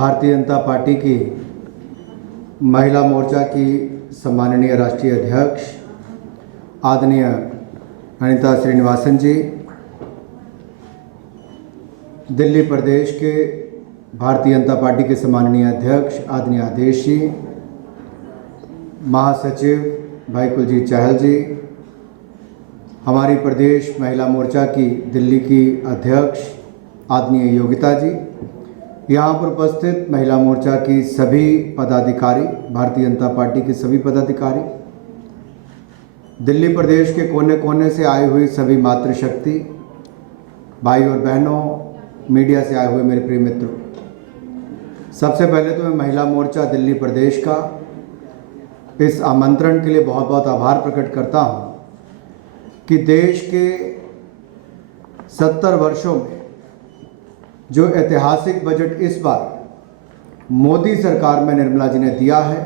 Bharatiya Janata party की महिला मोर्चा की सम्माननीय राष्ट्रीय अध्यक्ष आदरणीय अनीता श्रीनिवासन जी, दिल्ली प्रदेश के भारतीय जनता पार्टी के सम्माननीय अध्यक्ष आदरणीय आदेश जी, महासचिव भाई कुलजीत चाहल जी, हमारी प्रदेश महिला मोर्चा की दिल्ली की अध्यक्ष आदरणीय योगिता जी, यहाँ पर उपस्थित महिला मोर्चा की सभी पदाधिकारी, भारतीय जनता पार्टी के सभी पदाधिकारी, दिल्ली प्रदेश के कोने कोने से आई हुई सभी मातृशक्ति भाई और बहनों, मीडिया से आए हुए मेरे प्रिय मित्रों, सबसे पहले तो मैं महिला मोर्चा दिल्ली प्रदेश का इस आमंत्रण के लिए बहुत बहुत आभार प्रकट करता हूँ कि देश के 70 वर्षों में जो ऐतिहासिक बजट इस बार मोदी सरकार में निर्मला जी ने दिया है,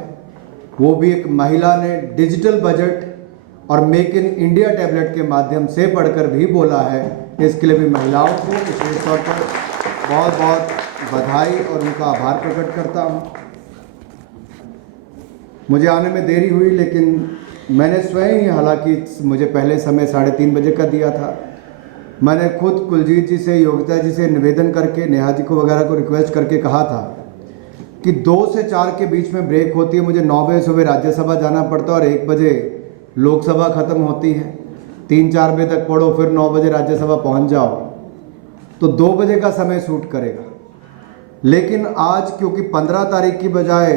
वो भी एक महिला ने डिजिटल बजट और मेक इन इंडिया टैबलेट के माध्यम से पढ़कर भी बोला है। इसके लिए भी महिलाओं को विशेष तौर पर बहुत बहुत बधाई और उनका आभार प्रकट करता हूँ। मुझे आने में देरी हुई, लेकिन मैंने स्वयं ही, हालांकि मुझे पहले समय 3:30 बजे का दिया था, मैंने खुद कुलजीत जी से, योगिता जी से निवेदन करके, नेहा जी को वगैरह को रिक्वेस्ट करके कहा था कि 2 से 4 के बीच में ब्रेक होती है, मुझे 9 बजे सुबह राज्यसभा जाना पड़ता है और 1 बजे लोकसभा ख़त्म होती है। 3-4 बजे तक पढ़ो, फिर 9 बजे राज्यसभा पहुंच जाओ, तो 2 बजे का समय सूट करेगा। लेकिन आज क्योंकि 15 तारीख की बजाय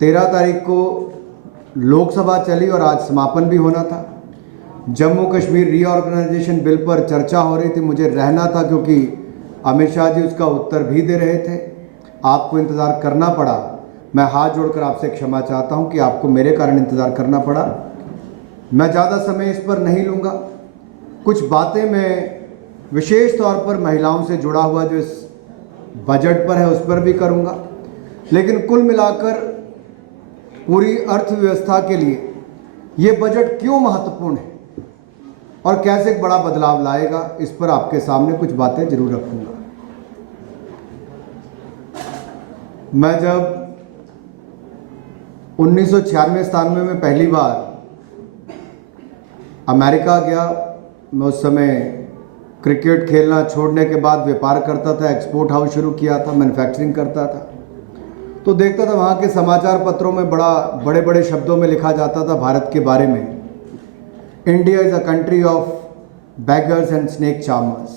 13 तारीख को लोकसभा चली और आज समापन भी होना था, जम्मू कश्मीर रीऑर्गेनाइजेशन बिल पर चर्चा हो रही थी, मुझे रहना था क्योंकि अमित शाह जी उसका उत्तर भी दे रहे थे। आपको इंतज़ार करना पड़ा, मैं हाथ जोड़कर आपसे क्षमा चाहता हूं कि आपको मेरे कारण इंतज़ार करना पड़ा। मैं ज़्यादा समय इस पर नहीं लूँगा। कुछ बातें मैं विशेष तौर पर महिलाओं से जुड़ा हुआ जो इस बजट पर है उस पर भी करूँगा, लेकिन कुल मिलाकर पूरी अर्थव्यवस्था के लिए ये बजट क्यों महत्वपूर्ण है और कैसे एक बड़ा बदलाव लाएगा, इस पर आपके सामने कुछ बातें जरूर रखूंगा। मैं जब 1996-97 में पहली बार अमेरिका गया, मैं उस समय क्रिकेट खेलना छोड़ने के बाद व्यापार करता था, एक्सपोर्ट हाउस शुरू किया था, मैन्युफैक्चरिंग करता था, तो देखता था वहाँ के समाचार पत्रों में बड़े बड़े शब्दों में लिखा जाता था भारत के बारे में, India is a country of beggars and snake charmers,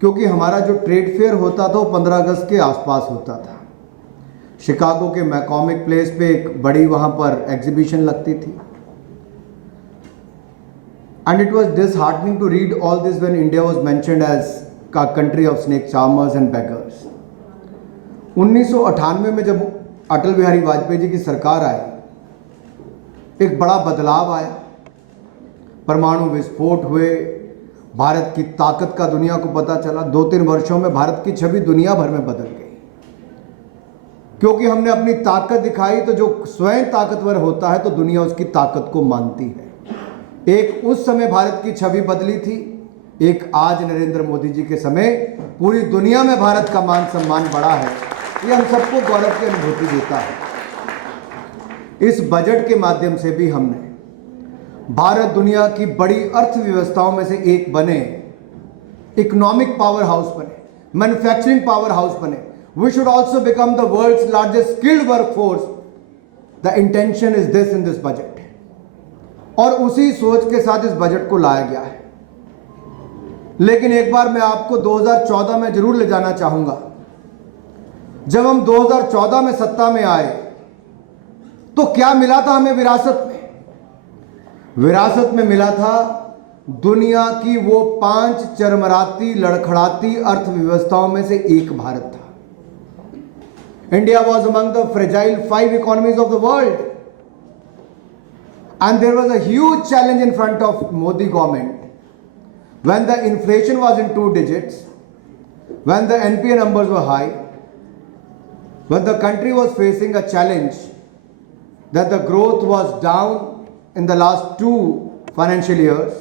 क्योंकि हमारा जो ट्रेड फेयर होता था वो 15 अगस्त के आसपास होता था। शिकागो के मैकॉमिक प्लेस पे एक बड़ी वहाँ पर एग्जीबिशन लगती थी, and it was disheartening to read all this when India was mentioned as a country of snake charmers and beggars. 1998 में जब अटल बिहारी वाजपेयी जी की सरकार आई, एक बड़ा बदलाव आया, परमाणु विस्फोट हुए, भारत की ताकत का दुनिया को पता चला। 2-3 वर्षों में भारत की छवि दुनिया भर में बदल गई, क्योंकि हमने अपनी ताकत दिखाई। तो जो स्वयं ताकतवर होता है तो दुनिया उसकी ताकत को मानती है। एक उस समय भारत की छवि बदली थी, एक आज नरेंद्र मोदी जी के समय पूरी दुनिया में भारत का मान सम्मान बढ़ा है। ये हम सबको गौरव की अनुभूति देता है। इस बजट के माध्यम से भी हमने भारत दुनिया की बड़ी अर्थव्यवस्थाओं में से एक बने, इकोनॉमिक पावर हाउस बने, मैन्युफैक्चरिंग पावर हाउस बने। We should also become the world's largest skilled workforce. The intention is this in this budget, और उसी सोच के साथ इस बजट को लाया गया है। लेकिन एक बार मैं आपको 2014 में जरूर ले जाना चाहूंगा। जब हम 2014 में सत्ता में आए तो क्या मिला था हमें विरासत में? विरासत में मिला था दुनिया की वो 5 चरमराती लड़खड़ाती अर्थव्यवस्थाओं में से एक भारत था। India was among the fragile 5 economies of the world, and there was a huge challenge in front of Modi government when the inflation was in 2 digits, when the NPA numbers were high, when the country was facing a challenge that the growth was down in the last 2 financial years,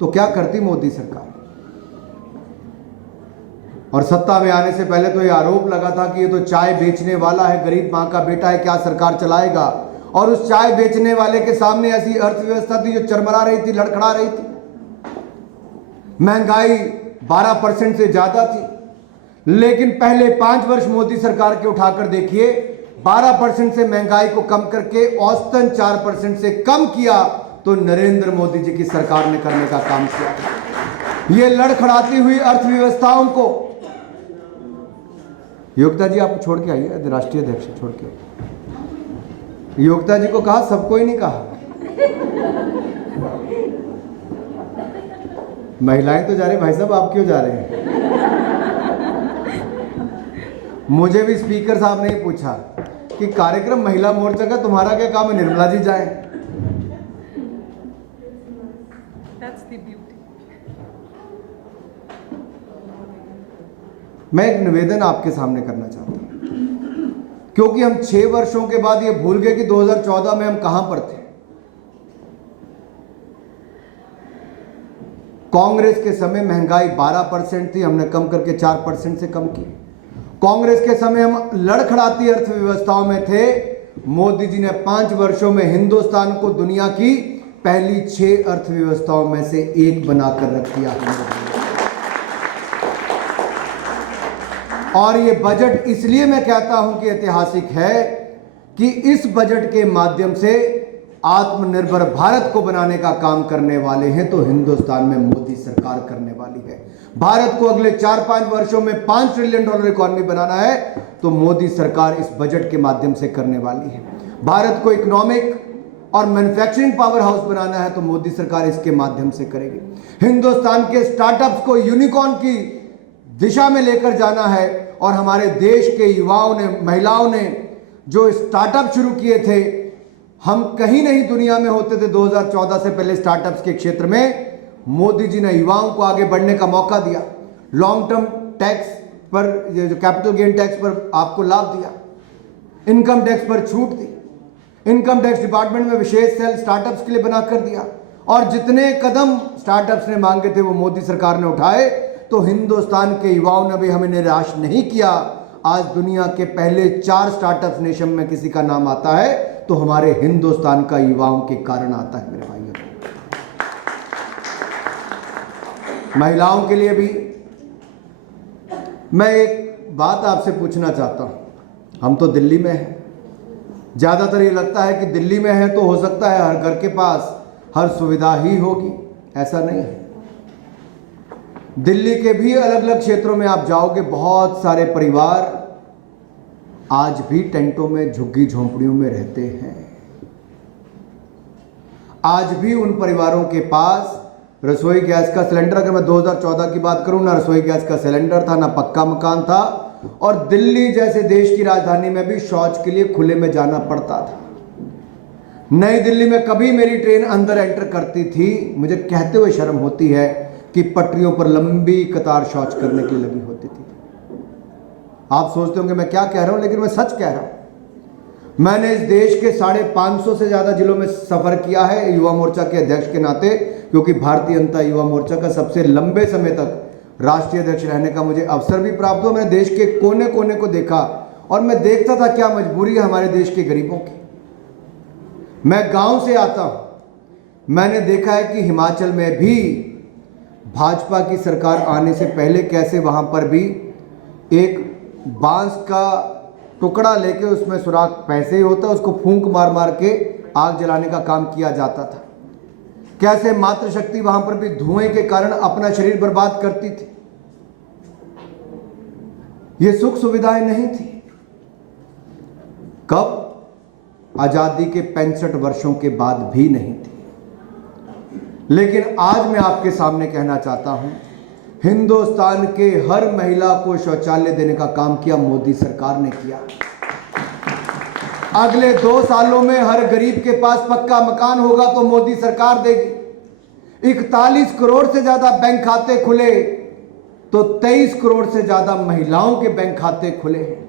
तो क्या करती मोदी सरकार? और सत्ता में आने से पहले तो ये आरोप लगा था कि ये तो चाय बेचने वाला है, गरीब माँ का बेटा है, क्या सरकार चलाएगा। और उस चाय बेचने वाले के सामने ऐसी अर्थव्यवस्था थी जो चरमरा रही थी, लड़खड़ा रही थी। महंगाई 12% से ज्यादा थी। लेकिन पहले 5 वर्ष मोदी सरकार के उठाकर देखिए, 12% से महंगाई को कम करके औसतन 4% से कम किया तो नरेंद्र मोदी जी की सरकार ने करने का काम किया। ये लड़खड़ाती हुई अर्थव्यवस्थाओं को, योगिता जी आप छोड़ के आइए, राष्ट्रीय अध्यक्ष छोड़ के आइए। योगिता जी को कहा, सबको ही नहीं कहा। महिलाएं तो जा रही, भाई साहब आप क्यों जा रहे हैं? मुझे भी स्पीकर साहब ने पूछा कि कार्यक्रम महिला मोर्चा का, तुम्हारा क्या काम है, निर्मला जी जाए। मैं एक निवेदन आपके सामने करना चाहता हूं, क्योंकि हम 6 वर्षों के बाद ये भूल गए कि 2014 में हम कहां पर थे। कांग्रेस के समय महंगाई 12% थी, हमने कम करके 4% से कम की। कांग्रेस के समय हम लड़खड़ाती अर्थव्यवस्थाओं में थे। मोदी जी ने 5 वर्षों में हिंदुस्तान को दुनिया की पहली 6 अर्थव्यवस्थाओं में से एक बनाकर रख दिया है। और ये बजट इसलिए मैं कहता हूं कि ऐतिहासिक है कि इस बजट के माध्यम से आत्मनिर्भर भारत को बनाने का काम करने वाले हैं तो हिंदुस्तान में मोदी सरकार करने वाली है। भारत को अगले 4-5 वर्षों में $5 ट्रिलियन इकोनॉमी बनाना है तो मोदी सरकार इस बजट के माध्यम से करने वाली है। भारत को इकोनॉमिक और मैन्युफैक्चरिंग पावर हाउस बनाना है तो मोदी सरकार इसके माध्यम से करेगी। हिंदुस्तान के स्टार्टअप्स को यूनिकॉर्न की दिशा में लेकर जाना है और हमारे देश के युवाओं ने, महिलाओं ने जो स्टार्टअप शुरू किए थे, हम कहीं नहीं दुनिया में होते थे 2014 से पहले स्टार्टअप्स के क्षेत्र में। मोदी जी ने युवाओं को आगे बढ़ने का मौका दिया। लॉन्ग टर्म टैक्स पर, जो कैपिटल गेन टैक्स पर आपको लाभ दिया, इनकम टैक्स पर छूट दी, इनकम टैक्स डिपार्टमेंट में विशेष सेल स्टार्टअप्स के लिए बनाकर दिया। और जितने कदम स्टार्टअप्स ने मांगे थे वो मोदी सरकार ने उठाए तो हिंदुस्तान के युवाओं ने भी हमें निराश नहीं किया। आज दुनिया के पहले 4 स्टार्टअप्स नेशन में किसी का नाम आता है तो हमारे हिंदुस्तान का युवाओं के कारण आता है। मेरे भाइयों, महिलाओं के लिए भी मैं एक बात आपसे पूछना चाहता हूं। हम तो दिल्ली में हैं, ज्यादातर ये लगता है कि दिल्ली में है तो हो सकता है हर घर के पास हर सुविधा ही होगी, ऐसा नहीं है। दिल्ली के भी अलग अलग क्षेत्रों में आप जाओगे, बहुत सारे परिवार आज भी टेंटों में, झुग्गी झोंपड़ियों में रहते हैं। आज भी उन परिवारों के पास रसोई गैस का सिलेंडर, अगर मैं 2014 की बात करूं, ना रसोई गैस का सिलेंडर था, ना पक्का मकान था। और दिल्ली जैसे देश की राजधानी में भी शौच के लिए खुले में जाना पड़ता था। नई दिल्ली में कभी मेरी ट्रेन अंदर एंटर करती थी, मुझे कहते हुए शर्म होती है कि पटरियों पर लंबी कतार शौच करने की लगी होती थी। आप सोचते होंगे मैं क्या कह रहा हूं, लेकिन मैं सच कह रहा हूं। मैंने इस देश के 550 से ज्यादा जिलों में सफर किया है युवा मोर्चा के अध्यक्ष के नाते, क्योंकि भारतीय जनता युवा मोर्चा का सबसे लंबे समय तक राष्ट्रीय अध्यक्ष रहने का मुझे अवसर भी प्राप्त हुआ। मैंने देश के कोने कोने को देखा और मैं देखता था क्या मजबूरी है हमारे देश के गरीबों की। मैं गांव से आता हूं, मैंने देखा है कि हिमाचल में भी भाजपा की सरकार आने से पहले कैसे वहां पर भी एक बांस का टुकड़ा लेके उसमें सुराख पैसे ही होता, उसको फूंक मार मार के आग जलाने का काम किया जाता था। कैसे मातृशक्ति वहां पर भी धुएं के कारण अपना शरीर बर्बाद करती थी। ये सुख सुविधाएं नहीं थी। कब? आजादी के 65 वर्षों के बाद भी नहीं थी। लेकिन आज मैं आपके सामने कहना चाहता हूं, हिंदुस्तान के हर महिला को शौचालय देने का काम किया मोदी सरकार ने किया। अगले 2 सालों में हर गरीब के पास पक्का मकान होगा तो मोदी सरकार देगी। 41 करोड़ से ज्यादा बैंक खाते खुले तो 23 करोड़ से ज्यादा महिलाओं के बैंक खाते खुले हैं।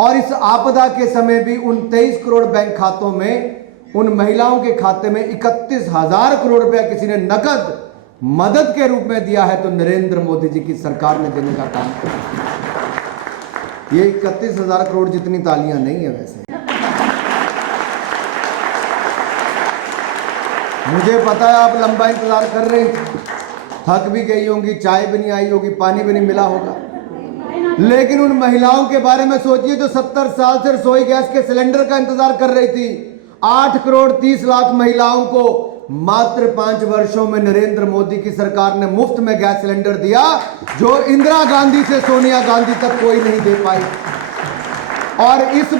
और इस आपदा के समय भी उन 23 करोड़ बैंक खातों में, उन महिलाओं के खाते में 31,000 करोड़ रुपया किसी ने नकद मदद के रूप में दिया है तो नरेंद्र मोदी जी की सरकार ने देने का काम किया। ये 31,000 करोड़ जितनी तालियां नहीं है वैसे। मुझे पता है आप लंबा इंतजार कर रहे हैं, थक भी गई होंगी, चाय भी नहीं आई होगी, पानी भी नहीं मिला होगा, लेकिन उन महिलाओं के बारे में सोचिए जो 70 साल से रसोई गैस के सिलेंडर का इंतजार कर रही थी। 8 करोड़ 30 लाख महिलाओं को मात्र 5 वर्षों में नरेंद्र मोदी की सरकार ने मुफ्त में गैस सिलेंडर दिया, जो इंदिरा गांधी से सोनिया गांधी तक कोई नहीं दे पाई। और इस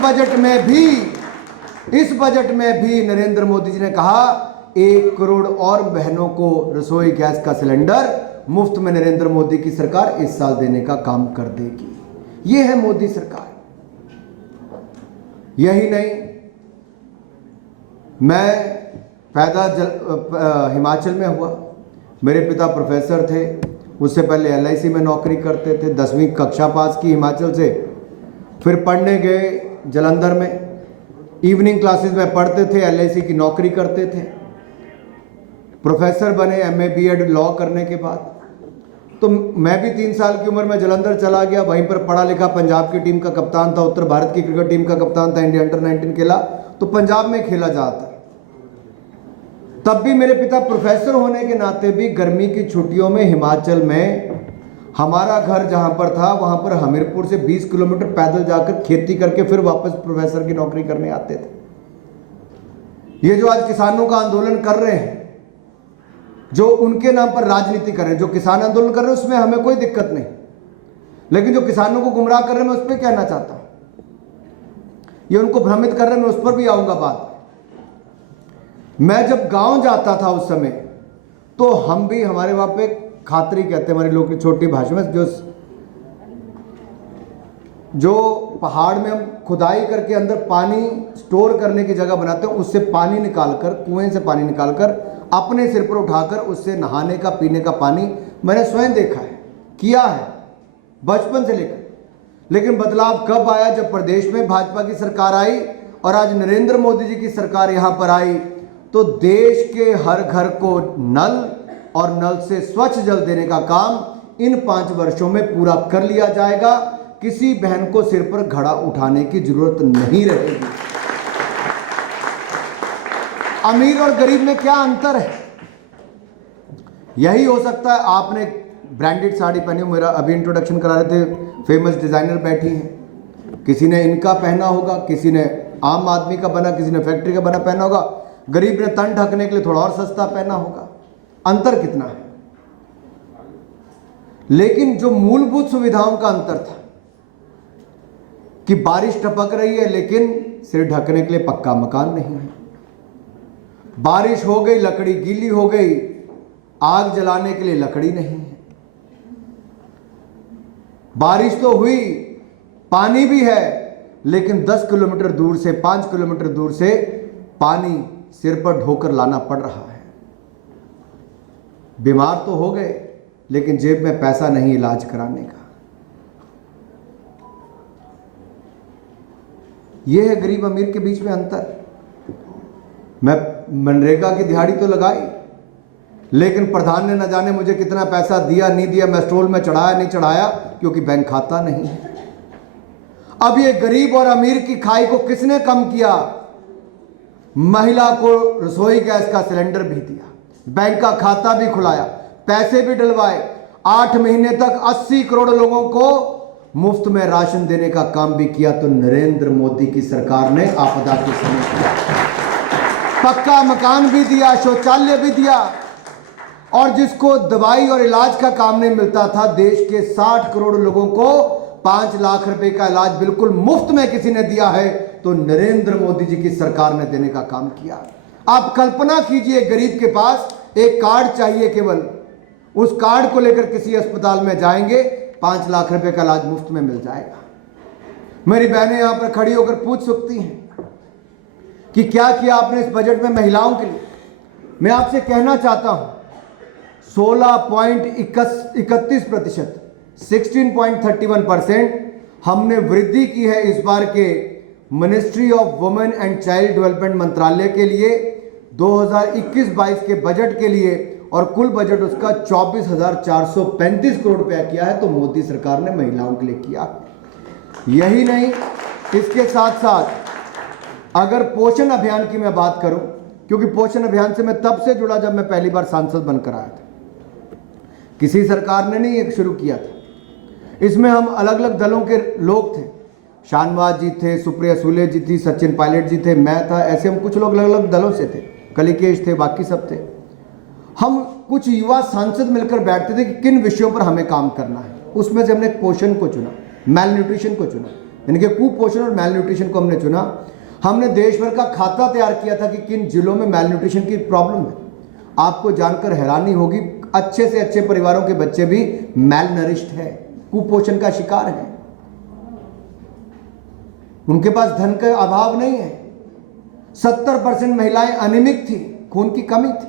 बजट में भी नरेंद्र मोदी जी ने कहा 1 करोड़ और बहनों को रसोई गैस का सिलेंडर मुफ्त में नरेंद्र मोदी की सरकार इस साल देने का काम कर देगी। यह है मोदी सरकार। यही नहीं, मैं पैदा हिमाचल में हुआ। मेरे पिता प्रोफेसर थे, उससे पहले LIC में नौकरी करते थे। 10वीं कक्षा पास की हिमाचल से, फिर पढ़ने गए जालंधर में, इवनिंग क्लासेस में पढ़ते थे, LIC की नौकरी करते थे। प्रोफेसर बने MA BEd लॉ करने के बाद। तो मैं भी 3 साल की उम्र में जालंधर चला गया, वहीं पर पढ़ा लिखा, पंजाब की टीम का कप्तान था, उत्तर भारत की क्रिकेट टीम का कप्तान था, इंडिया अंडर-19 खेला, तो पंजाब में खेला जाता। तब भी मेरे पिता प्रोफेसर होने के नाते भी गर्मी की छुट्टियों में हिमाचल में हमारा घर जहां पर था वहां पर हमीरपुर से 20 किलोमीटर पैदल जाकर खेती करके फिर वापस प्रोफेसर की नौकरी करने आते थे। ये जो आज किसानों का आंदोलन कर रहे हैं, जो उनके नाम पर राजनीति कर रहे हैं, जो किसान आंदोलन कर रहे हैं उसमें हमें कोई दिक्कत नहीं, लेकिन जो किसानों को गुमराह कर रहे हैं मैं उस पर कहना चाहता हूं, ये उनको भ्रमित कर रहे हैं, मैं उस पर भी आऊंगा बात। मैं जब गांव जाता था उस समय, तो हम भी, हमारे वहां पे खातरी कहते हैं हमारे लोग की छोटी भाषा में, जो पहाड़ में हम खुदाई करके अंदर पानी स्टोर करने की जगह बनाते हैं, उससे पानी निकालकर, कुएं से पानी निकालकर अपने सिर पर उठाकर उससे नहाने का, पीने का पानी मैंने स्वयं देखा है, किया है बचपन से लेकर। लेकिन बदलाव कब आया? जब प्रदेश में भाजपा की सरकार आई और आज नरेंद्र मोदी जी की सरकार यहां पर आई, तो देश के हर घर को नल और नल से स्वच्छ जल देने का काम इन 5 वर्षों में पूरा कर लिया जाएगा। किसी बहन को सिर पर घड़ा उठाने की जरूरत नहीं रहेगी। अमीर और गरीब में क्या अंतर है? यही हो सकता है, आपने ब्रांडेड साड़ी पहनी हो, मेरा अभी इंट्रोडक्शन करा रहे थे, फेमस डिजाइनर बैठी हैं, किसी ने इनका पहना होगा, किसी ने आम आदमी का बना, किसी ने फैक्ट्री का बना पहना होगा, गरीब ने तन ढकने के लिए थोड़ा और सस्ता पहना होगा। अंतर कितना है? लेकिन जो मूलभूत सुविधाओं का अंतर था कि बारिश टपक रही है लेकिन सिर ढकने के लिए पक्का मकान नहीं है, बारिश हो गई लकड़ी गीली हो गई, आग जलाने के लिए लकड़ी नहीं है, बारिश तो हुई, पानी भी है, लेकिन 10 किलोमीटर दूर से, 5 किलोमीटर दूर से पानी सिर पर ढोकर लाना पड़ रहा है। बीमार तो हो गए लेकिन जेब में पैसा नहीं इलाज कराने का। यह है गरीब अमीर के बीच में अंतर। मैं मनरेगा की दिहाड़ी तो लगाई, लेकिन प्रधान ने न जाने मुझे कितना पैसा दिया नहीं दिया, मैं स्टोल में चढ़ाया नहीं चढ़ाया, क्योंकि बैंक खाता नहीं है। अब ये गरीब और अमीर की खाई को किसने कम किया? महिला को रसोई गैस का सिलेंडर भी दिया, बैंक का खाता भी खुलाया, पैसे भी डलवाए, 8 महीने तक 80 करोड़ लोगों को मुफ्त में राशन देने का काम भी किया। तो नरेंद्र मोदी की सरकार ने आपदा के समय किया, पक्का मकान भी दिया, शौचालय भी दिया, और जिसको दवाई और इलाज का काम नहीं मिलता था, देश के 60 करोड़ लोगों को 5 लाख रुपए का इलाज बिल्कुल मुफ्त में किसी ने दिया है, तो नरेंद्र मोदी जी की सरकार ने देने का काम किया। आप कल्पना कीजिए, गरीब के पास एक कार्ड चाहिए केवल, उस कार्ड को लेकर किसी अस्पताल में जाएंगे, 5 लाख रुपए का इलाज मुफ्त में मिल जाएगा। मेरी बहनें यहां पर खड़ी होकर पूछ सकती हैं कि क्या किया आपने इस बजट में महिलाओं के लिए। मैं आपसे कहना चाहता हूं, 16.31%, 16.31% हमने वृद्धि की है इस बार के ministry of women and child development मंत्रालय के लिए 2021-22 के बजट के लिए, और कुल बजट उसका 24,435 करोड़ रुपया किया है, तो मोदी सरकार ने महिलाओं के लिए किया। यही नहीं, इसके साथ साथ अगर पोषण अभियान की मैं बात करूं, क्योंकि पोषण अभियान से मैं तब से जुड़ा जब मैं पहली बार सांसद बनकर आया था, किसी सरकार ने नहीं एक शुरू किया था। इसमें हम अलग अलग दलों के लोग थे, शाहनवाज जी थे, सुप्रिया सुले जी थी, सचिन पायलट जी थे, मैं था, ऐसे हम कुछ लोग अलग अलग दलों से थे, कलिकेश थे, बाकी सब थे। हम कुछ युवा सांसद मिलकर बैठते थे कि किन विषयों पर हमें काम करना है। उसमें से हमने पोषण को चुना, मैल न्यूट्रिशन को चुना, यानी कि कुपोषण और मैल न्यूट्रिशन को हमने चुना। हमने देश भर का खाता तैयार किया था कि किन जिलों में मैल न्यूट्रिशन की प्रॉब्लम है। आपको जानकर हैरानी होगी, अच्छे से अच्छे परिवारों के बच्चे भी मैल नरिश्ड है, कुपोषण का शिकार है। उनके पास धन का अभाव नहीं है। 70% महिलाएं अनिमिक थी, खून की कमी थी,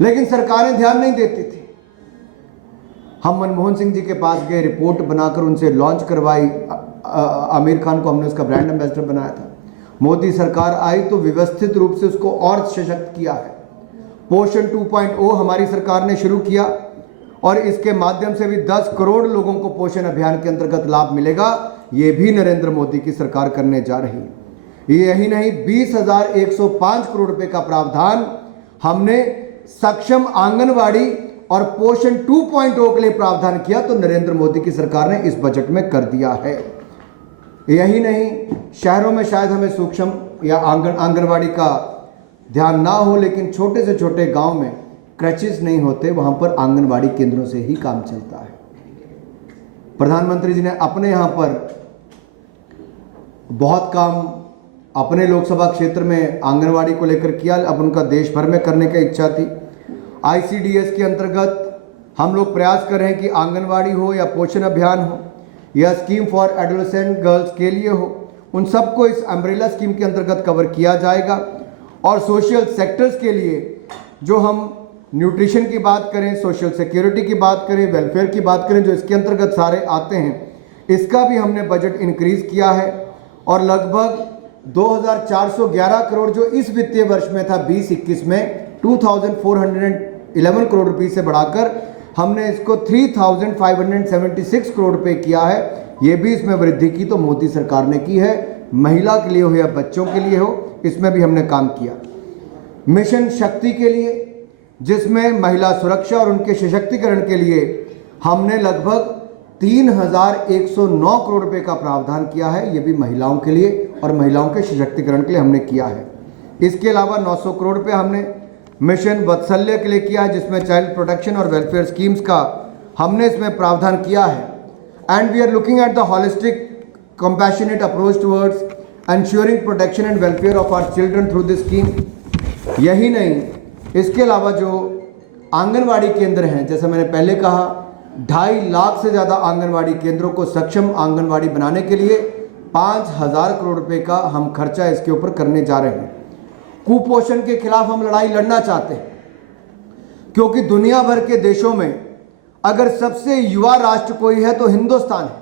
लेकिन सरकारें ध्यान नहीं देती थी। हम मनमोहन सिंह जी के पास गए, रिपोर्ट बनाकर उनसे लॉन्च करवाई। आमिर खान को हमने उसका ब्रांड एम्बेसडर बनाया था। मोदी सरकार आई तो व्यवस्थित रूप से उसको और सशक्त किया है। पोषण 2.0 हमारी सरकार ने शुरू किया और इसके माध्यम से भी 10 करोड़ लोगों को पोषण अभियान के अंतर्गत लाभ मिलेगा। ये भी नरेंद्र मोदी की सरकार करने जा रही है। यही नहीं, 20,105 करोड़ रुपए का प्रावधान हमने सक्षम आंगनवाड़ी और पोषण 2.0 के लिए प्रावधान किया, तो नरेंद्र मोदी की सरकार ने इस बजट में कर दिया है। यही नहीं, शहरों में शायद हमें सूक्ष्म या आंगनवाड़ी का ध्यान ना हो, लेकिन छोटे से छोटे गांव में क्रचेस नहीं होते, वहां पर आंगनवाड़ी केंद्रों से ही काम चलता है। प्रधानमंत्री जी ने अपने यहाँ पर बहुत काम अपने लोकसभा क्षेत्र में आंगनवाड़ी को लेकर किया, अब उनका देश भर में करने की इच्छा थी। ICDS के अंतर्गत हम लोग प्रयास कर रहे हैं कि आंगनवाड़ी हो या पोषण अभियान हो या स्कीम फॉर एडोलेसेंट गर्ल्स के लिए हो, उन सबको इस अम्ब्रेला स्कीम के अंतर्गत कवर किया जाएगा। और सोशल सेक्टर्स के लिए जो हम न्यूट्रिशन की बात करें, सोशल सिक्योरिटी की बात करें, वेलफेयर की बात करें, जो इसके अंतर्गत सारे आते हैं, इसका भी हमने बजट इंक्रीज किया है। और लगभग 2,411 करोड़ जो इस वित्तीय वर्ष में था 2021 में 2,411 करोड़ रुपये से बढ़ाकर हमने इसको 3,576 करोड़ रुपए किया है। ये भी इसमें वृद्धि की तो मोदी सरकार ने की है। महिला के लिए हो या बच्चों के लिए हो, इसमें भी हमने काम किया। मिशन शक्ति के लिए, जिसमें महिला सुरक्षा और उनके सशक्तिकरण के लिए हमने लगभग 3,109 करोड़ रुपए का प्रावधान किया है। ये भी महिलाओं के लिए और महिलाओं के सशक्तिकरण के लिए हमने किया है। इसके अलावा 900 करोड़ रुपए हमने मिशन वत्सल्य के लिए किया है, जिसमें चाइल्ड प्रोटेक्शन और वेलफेयर स्कीम्स का हमने इसमें प्रावधान किया है। And we are looking at the holistic compassionate approach towards ensuring protection and welfare of our children through this scheme। यही नहीं, इसके अलावा जो आंगनवाड़ी केंद्र हैं, जैसे मैंने पहले कहा, 2.5 लाख से ज़्यादा आंगनवाड़ी केंद्रों को सक्षम आंगनवाड़ी बनाने के लिए 5,000 करोड़ रुपए का हम खर्चा इसके ऊपर करने जा रहे हैं। कुपोषण के खिलाफ हम लड़ाई लड़ना चाहते हैं, क्योंकि दुनिया भर के देशों में अगर सबसे युवा राष्ट्र कोई है तो हिंदुस्तान है।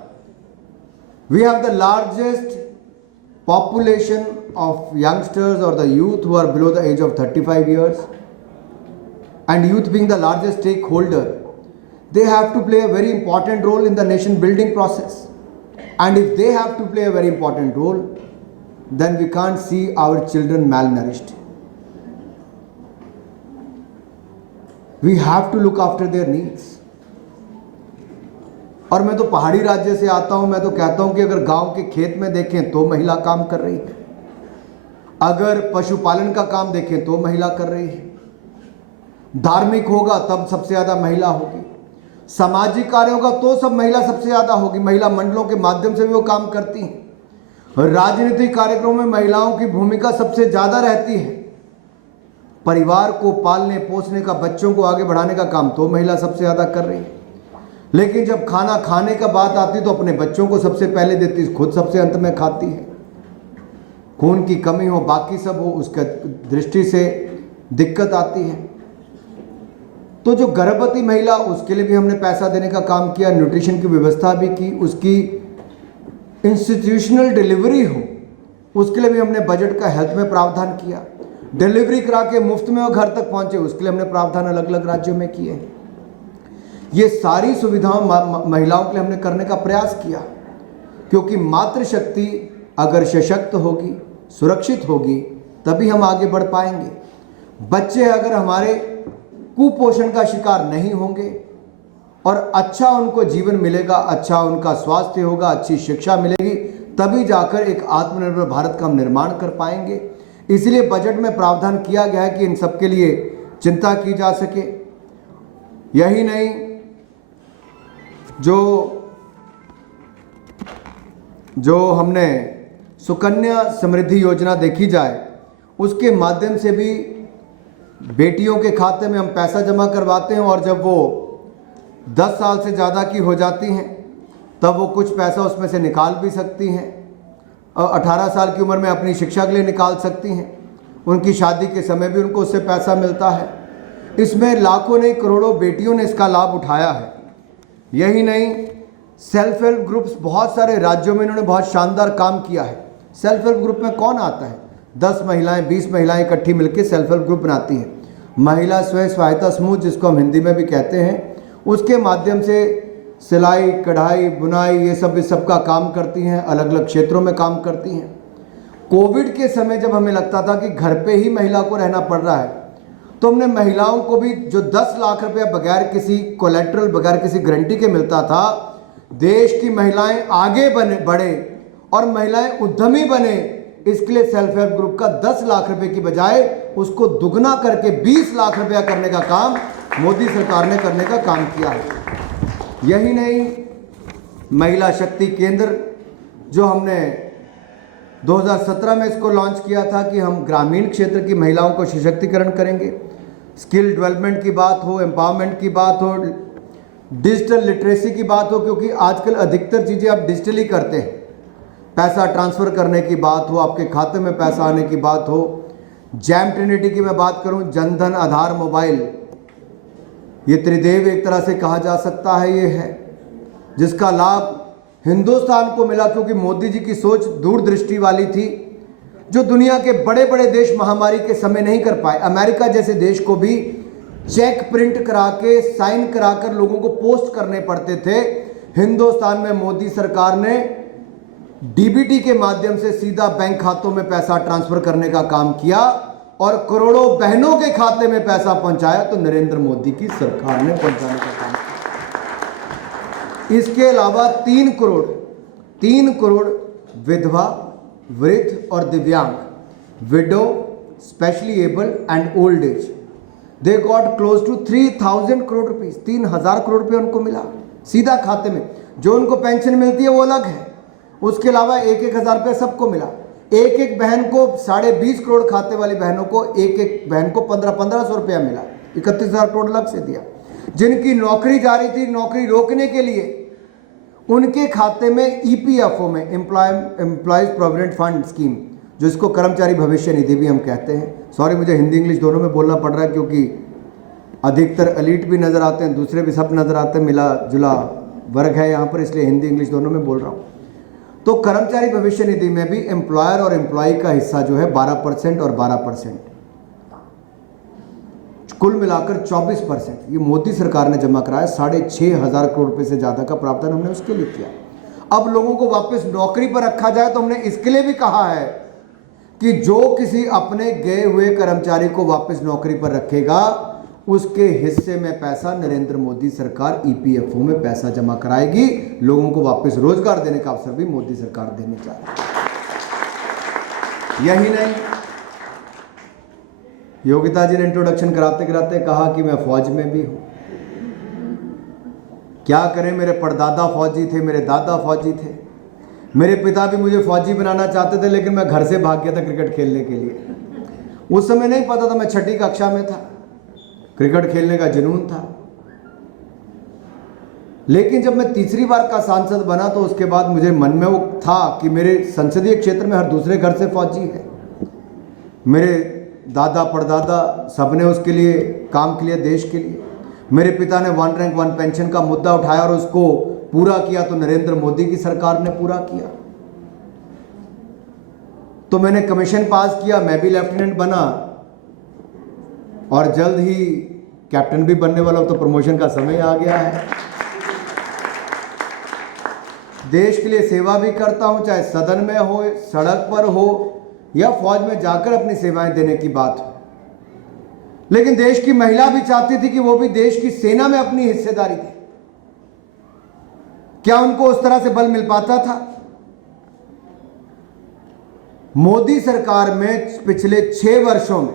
We have the largest population of youngsters or the youth who are below the age of 35 years, and youth being the largest stakeholder, they have to play a very important role in the nation building process. And if they have to play a very important role, then we can't see our children malnourished. We have to look after their needs. और मैं तो पहाड़ी राज्य से आता हूं, मैं तो कहता हूं कि अगर गांव के खेत में देखें तो महिला काम कर रही है, अगर पशुपालन का काम देखें तो महिला कर रही है, धार्मिक होगा तब सबसे ज़्यादा महिला होगी, सामाजिक कार्य होगा तो सब महिला सबसे ज़्यादा होगी। महिला मंडलों के माध्यम से भी वो काम करती हैं। राजनीतिक कार्यक्रमों में महिलाओं की भूमिका सबसे ज़्यादा रहती है। परिवार को पालने पोसने का, बच्चों को आगे बढ़ाने का काम तो महिला सबसे ज़्यादा कर रही है। लेकिन जब खाना खाने का बात आती तो अपने बच्चों को सबसे पहले देती, खुद सबसे अंत में खाती है। खून की कमी हो, बाकी सब हो, उसका दृष्टि से दिक्कत आती है। तो जो गर्भवती महिला, उसके लिए भी हमने पैसा देने का काम किया, न्यूट्रिशन की व्यवस्था भी की, उसकी इंस्टीट्यूशनल डिलीवरी हो उसके लिए भी हमने बजट का हेल्थ में प्रावधान किया। डिलीवरी करा के मुफ्त में वो घर तक पहुंचे, उसके लिए हमने प्रावधान अलग अलग राज्यों में किए हैं। ये सारी सुविधाओं महिलाओं के लिए हमने करने का प्रयास किया, क्योंकि मातृशक्ति अगर सशक्त होगी, सुरक्षित होगी, तभी हम आगे बढ़ पाएंगे। बच्चे अगर हमारे कुपोषण का शिकार नहीं होंगे और अच्छा उनको जीवन मिलेगा, अच्छा उनका स्वास्थ्य होगा, अच्छी शिक्षा मिलेगी, तभी जाकर एक आत्मनिर्भर भारत का हम निर्माण कर पाएंगे। इसलिए बजट में प्रावधान किया गया है कि इन सब के लिए चिंता की जा सके। यही नहीं, जो हमने सुकन्या समृद्धि योजना देखी जाए, उसके माध्यम से भी बेटियों के खाते में हम पैसा जमा करवाते हैं और जब वो 10 साल से ज़्यादा की हो जाती हैं तब वो कुछ पैसा उसमें से निकाल भी सकती हैं और 18 साल की उम्र में अपनी शिक्षा के लिए निकाल सकती हैं। उनकी शादी के समय भी उनको उससे पैसा मिलता है। इसमें लाखों नहीं करोड़ों बेटियों ने इसका लाभ उठाया है। यही नहीं, सेल्फ हेल्प ग्रुप्स बहुत सारे राज्यों में इन्होंने बहुत शानदार काम किया है। सेल्फ हेल्प ग्रुप में कौन आता है? 10 महिलाएं 20 महिलाएं इकट्ठी मिलकर सेल्फ हेल्प ग्रुप बनाती हैं। महिला स्वयं सहायता समूह, जिसको हम हिंदी में भी कहते हैं, उसके माध्यम से सिलाई, कढ़ाई, बुनाई, ये सब इस सब का काम करती हैं, अलग अलग क्षेत्रों में काम करती हैं। कोविड के समय जब हमें लगता था कि घर पे ही महिला को रहना पड़ रहा है, तो हमने महिलाओं को भी जो 10 लाख रुपया बगैर किसी कोलेट्रल, बगैर किसी गारंटी के मिलता था, देश की महिलाएं आगे बढ़े और महिलाएं उद्यमी बने, इसके लिए सेल्फ हेल्प ग्रुप का 10 लाख रुपए की बजाय उसको दुगना करके 20 लाख रुपया करने का काम मोदी सरकार ने करने का काम किया है। यही नहीं, महिला शक्ति केंद्र जो हमने 2017 में इसको लॉन्च किया था कि हम ग्रामीण क्षेत्र की महिलाओं को सशक्तिकरण करेंगे। स्किल डेवलपमेंट की बात हो, एम्पावरमेंट की बात हो, डिजिटल लिटरेसी की बात हो, क्योंकि आजकल अधिकतर चीज़ें आप डिजिटली करते हैं। पैसा ट्रांसफ़र करने की बात हो, आपके खाते में पैसा आने की बात हो, जैम ट्रिनिटी की मैं बात करूं, जनधन, आधार, मोबाइल, ये त्रिदेव एक तरह से कहा जा सकता है। ये है जिसका लाभ हिंदुस्तान को मिला, क्योंकि मोदी जी की सोच दूरदृष्टि वाली थी, जो दुनिया के बड़े बड़े देश महामारी के समय नहीं कर पाए। अमेरिका जैसे देश को भी चेक प्रिंट करा के, साइन कराकर लोगों को पोस्ट करने पड़ते थे। हिंदुस्तान में मोदी सरकार ने डीबीटी के माध्यम से सीधा बैंक खातों में पैसा ट्रांसफर करने का काम किया और करोड़ों बहनों के खाते में पैसा पहुंचाया, तो नरेंद्र मोदी की सरकार ने पहुंचाने का काम किया। इसके अलावा 3 करोड़ विधवा, वृद्ध और दिव्यांग, widow, specially able and old age, they got close to 3000 crore rupees. 3000 crore रुपये उनको मिला सीधा खाते में। जो उनको पेंशन मिलती है वो अलग है, उसके अलावा 1-1 हज़ार रुपये सबको मिला। एक बहन को 20.5 करोड़ खाते वाली बहनों को एक बहन को 1500 रुपया मिला। 31,000 करोड़ अलग से दिया। जिनकी नौकरी जा रही थी, नौकरी रोकने के लिए उनके खाते में ईपीएफओ में, एम्प्लॉयज प्रोविडेंट फंड स्कीम, जिसको कर्मचारी भविष्य निधि भी हम कहते हैं। सॉरी, मुझे हिंदी इंग्लिश दोनों में बोलना पड़ रहा है, क्योंकि अधिकतर एलीट भी नज़र आते हैं, दूसरे भी सब नज़र आते हैं, मिला जुला वर्ग है यहाँ पर, इसलिए हिंदी इंग्लिश दोनों में बोल रहा हूँ। तो कर्मचारी भविष्य निधि में भी एम्प्लॉयर और एम्प्लॉय का हिस्सा जो है 12% और 12%, कुल मिलाकर 24% ये मोदी सरकार ने जमा कराया। 6,500 करोड़ रुपए से ज़्यादा का प्रावधान हमने उसके लिए किया। अब लोगों को वापस नौकरी पर रखा जाए, तो हमने इसके लिए भी कहा है कि जो किसी अपने गए हुए कर्मचारी को वापस नौकरी पर रखेगा, उसके हिस्से में पैसा नरेंद्र मोदी सरकार ईपीएफओ में पैसा जमा कराएगी। लोगों को वापस रोजगार देने का अवसर भी मोदी सरकार देने जा रही है। यही नहीं, योगिता जी ने इंट्रोडक्शन कराते कराते कहा कि मैं फौज में भी हूं। क्या करें, मेरे परदादा फौजी थे, मेरे दादा फौजी थे, मेरे पिता भी मुझे फौजी बनाना चाहते थे, लेकिन मैं घर से भाग गया था क्रिकेट खेलने के लिए। उस समय नहीं पता था, मैं 6ठी कक्षा में था, क्रिकेट खेलने का जुनून था। लेकिन जब मैं तीसरी बार का सांसद बना, तो उसके बाद मुझे मन में वो था कि मेरे संसदीय क्षेत्र में हर दूसरे घर से फौजी है। मेरे दादा परदादा सबने उसके लिए काम किया, देश के लिए। मेरे पिता ने 1 रैंक 1 पेंशन का मुद्दा उठाया और उसको पूरा किया, तो नरेंद्र मोदी की सरकार ने पूरा किया। तो मैंने कमीशन पास किया, मैं भी लेफ्टिनेंट बना, और जल्द ही कैप्टन भी बनने वाला हूं, तो प्रमोशन का समय आ गया है। देश के लिए सेवा भी करता हूं, चाहे सदन में हो, सड़क पर हो या फौज में जाकर अपनी सेवाएं देने की बात हो। लेकिन देश की महिला भी चाहती थी कि वो भी देश की सेना में अपनी हिस्सेदारी दे। क्या उनको उस तरह से बल मिल पाता था? मोदी सरकार में पिछले 6 वर्षों में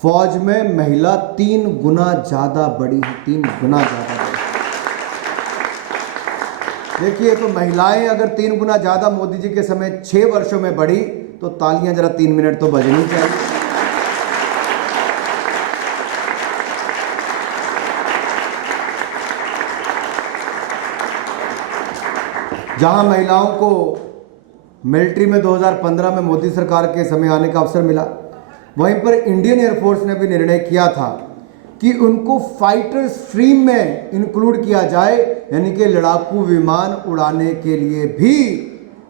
फौज में महिला 3 गुना ज्यादा बढ़ी है, 3 गुना ज्यादा बढ़ी। देखिए, तो महिलाएं अगर 3 गुना ज्यादा मोदी जी के समय 6 वर्षों में बढ़ी, तो तालियां जरा 3 मिनट तो बजनी चाहिए। जहां महिलाओं को मिलिट्री में 2015 में मोदी सरकार के समय आने का अवसर मिला, वहीं पर इंडियन एयरफोर्स ने भी निर्णय किया था कि उनको फाइटर स्ट्रीम में इंक्लूड किया जाए, यानी कि लड़ाकू विमान उड़ाने के लिए भी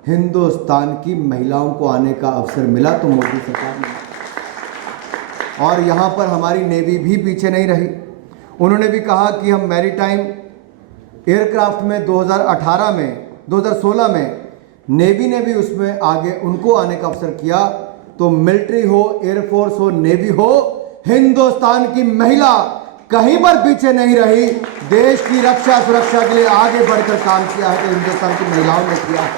हिंदुस्तान की महिलाओं को आने का अवसर मिला, तो मोदी सरकार ने। और यहाँ पर हमारी नेवी भी पीछे नहीं रही। उन्होंने भी कहा कि हम मैरीटाइम एयरक्राफ्ट में 2016 में नेवी ने भी उसमें आगे उनको आने का अवसर किया। तो मिलिट्री हो, एयरफोर्स हो, नेवी हो, हिंदुस्तान की महिला कहीं पर पीछे नहीं रही। देश की रक्षा सुरक्षा के लिए आगे बढ़कर काम किया है, तो हिंदुस्तान की महिलाओं ने किया है।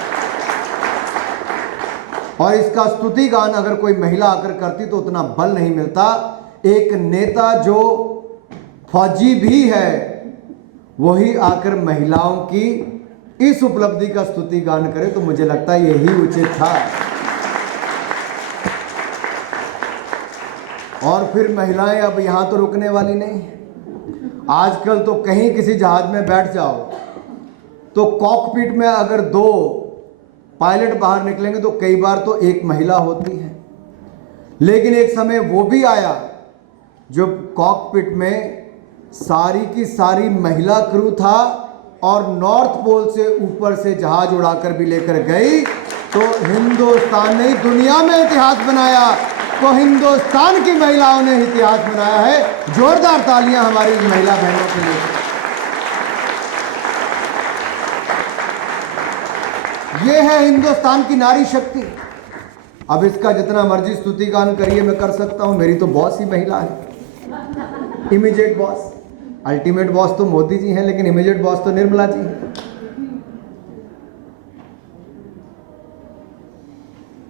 और इसका स्तुति गान अगर कोई महिला आकर करती तो उतना बल नहीं मिलता। एक नेता जो फौजी भी है, वही आकर महिलाओं की इस उपलब्धि का स्तुति गान करे, तो मुझे लगता है यही उचित था। और फिर महिलाएं अब यहां तो रुकने वाली नहीं। आजकल तो कहीं किसी जहाज में बैठ जाओ तो कॉकपिट में अगर 2 पायलट बाहर निकलेंगे तो कई बार तो एक महिला होती है। लेकिन एक समय वो भी आया जब कॉकपिट में सारी की सारी महिला क्रू था और नॉर्थ पोल से ऊपर से जहाज उड़ाकर भी लेकर गई। तो हिंदुस्तान ने दुनिया में इतिहास बनाया, तो हिंदुस्तान की महिलाओं ने इतिहास बनाया है। जोरदार तालियां हमारी महिला बहनों के लिए। यह है हिंदुस्तान की नारी शक्ति। अब इसका जितना मर्जी स्तुति गान करिए, मैं कर सकता हूं। मेरी तो बॉस ही महिला है, इमीडिएट बॉस। अल्टीमेट बॉस तो मोदी जी हैं, लेकिन इमीडिएट बॉस तो निर्मला जी हैं।